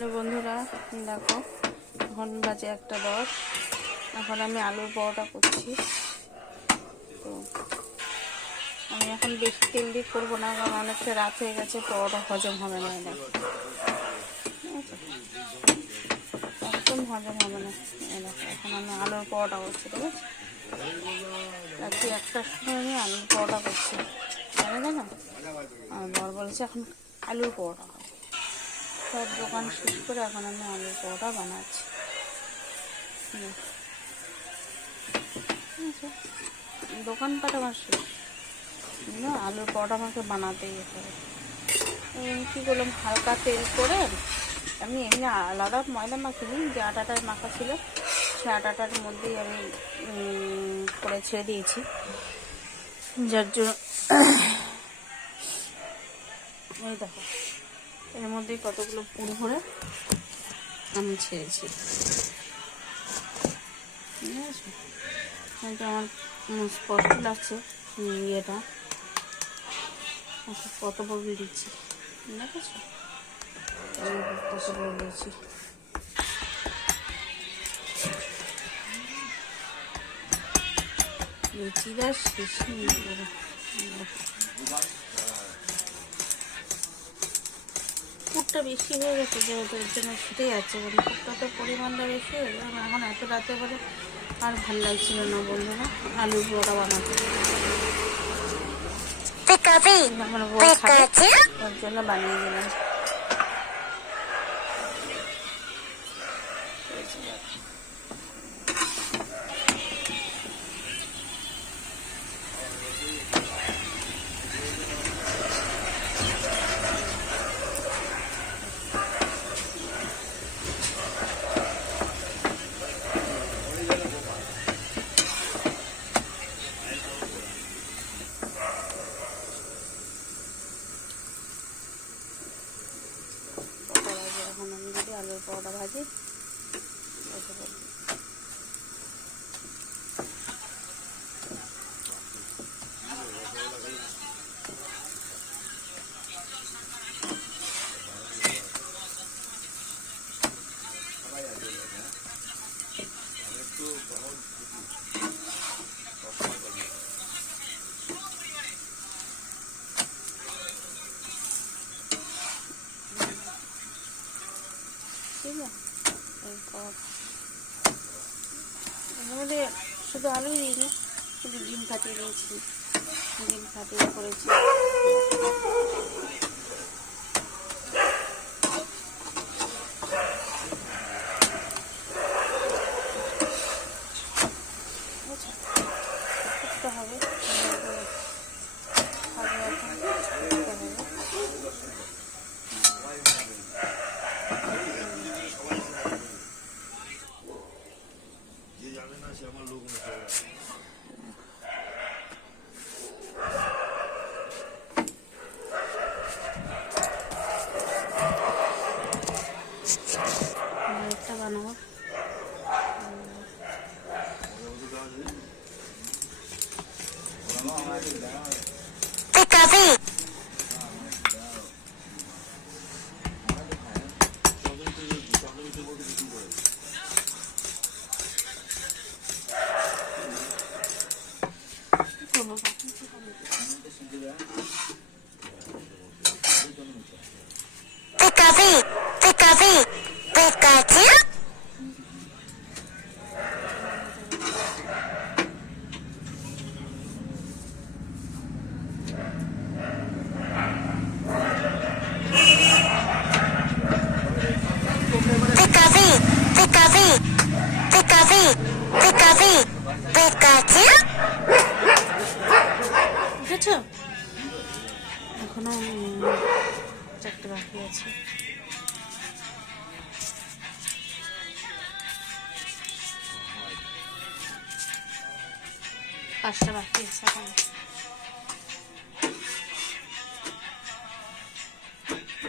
বন্ধুরা দেখো, এখন বাজে 1:10। এখন আমি আলুর পরোটা করছি। তো আমি এখন বেশি তেল দিয়ে করবো না, কারণ অনেকটা রাত হয়ে গেছে, পরোটা হজম হবে না। দেখো, ঠিক আছে, একদম হজম হবে না। দেখো, এখন আমি আলুর পরোটা করছি, ঠিক আছে। রাত্রি 1টার সময় আমি আলুর পরোটা করছি, জানে না। আমার বর বলেছে এখন আলুর পরোটা হবে। সব দোকান শেষ করে এখন আমি আলুর পরোটা বানাচ্ছি। দোকানপাট আমার শেষ, না আলুর পরোটা আমাকে বানাতেই হবে। কী করলাম, হালকা তেল করে আমি এমনি আলাদা ময়দা মাখিনি, যে আটাটার মাখা ছিল সে আটাটার মধ্যেই আমি করে ছেড়ে দিয়েছি, যার জন্য এই দেখো এর মধ্যেই কতগুলো পুর ভরে আমি ছেড়েছি, ঠিক আছে। আমার স্পষ্ট লাগছে ইয়েটা কত বড় দিচ্ছি, ঠিক আছে, কত বড় দিয়েছি। চিরার শেষ পুরটা বেশি হয়ে গেছে, যেহেতু এর জন্য ছুটে যাচ্ছে, মানে পুরটা তো পরিমাণটা বেশি হয়ে গেছে। এখন এত রাতে বলে আর ভাল লাগছিল না বন্ধুরা আলুর পরোটা বানাতে। আমার বউ খাবে, ওর জন্য বানিয়ে দিলাম। এখন আমি যদি আলুর পরোটা ভাজি, ঠিক আছে। এরপর এর মধ্যে শুধু আলুই দিইনি, শুধু ডিম ফাটিয়ে দিয়েছি, ডিম ফাটিয়ে করেছি। হবে একটা বানাবো। এখনো 4টে বাকি আছে। 5টা বাকি আছে এখন।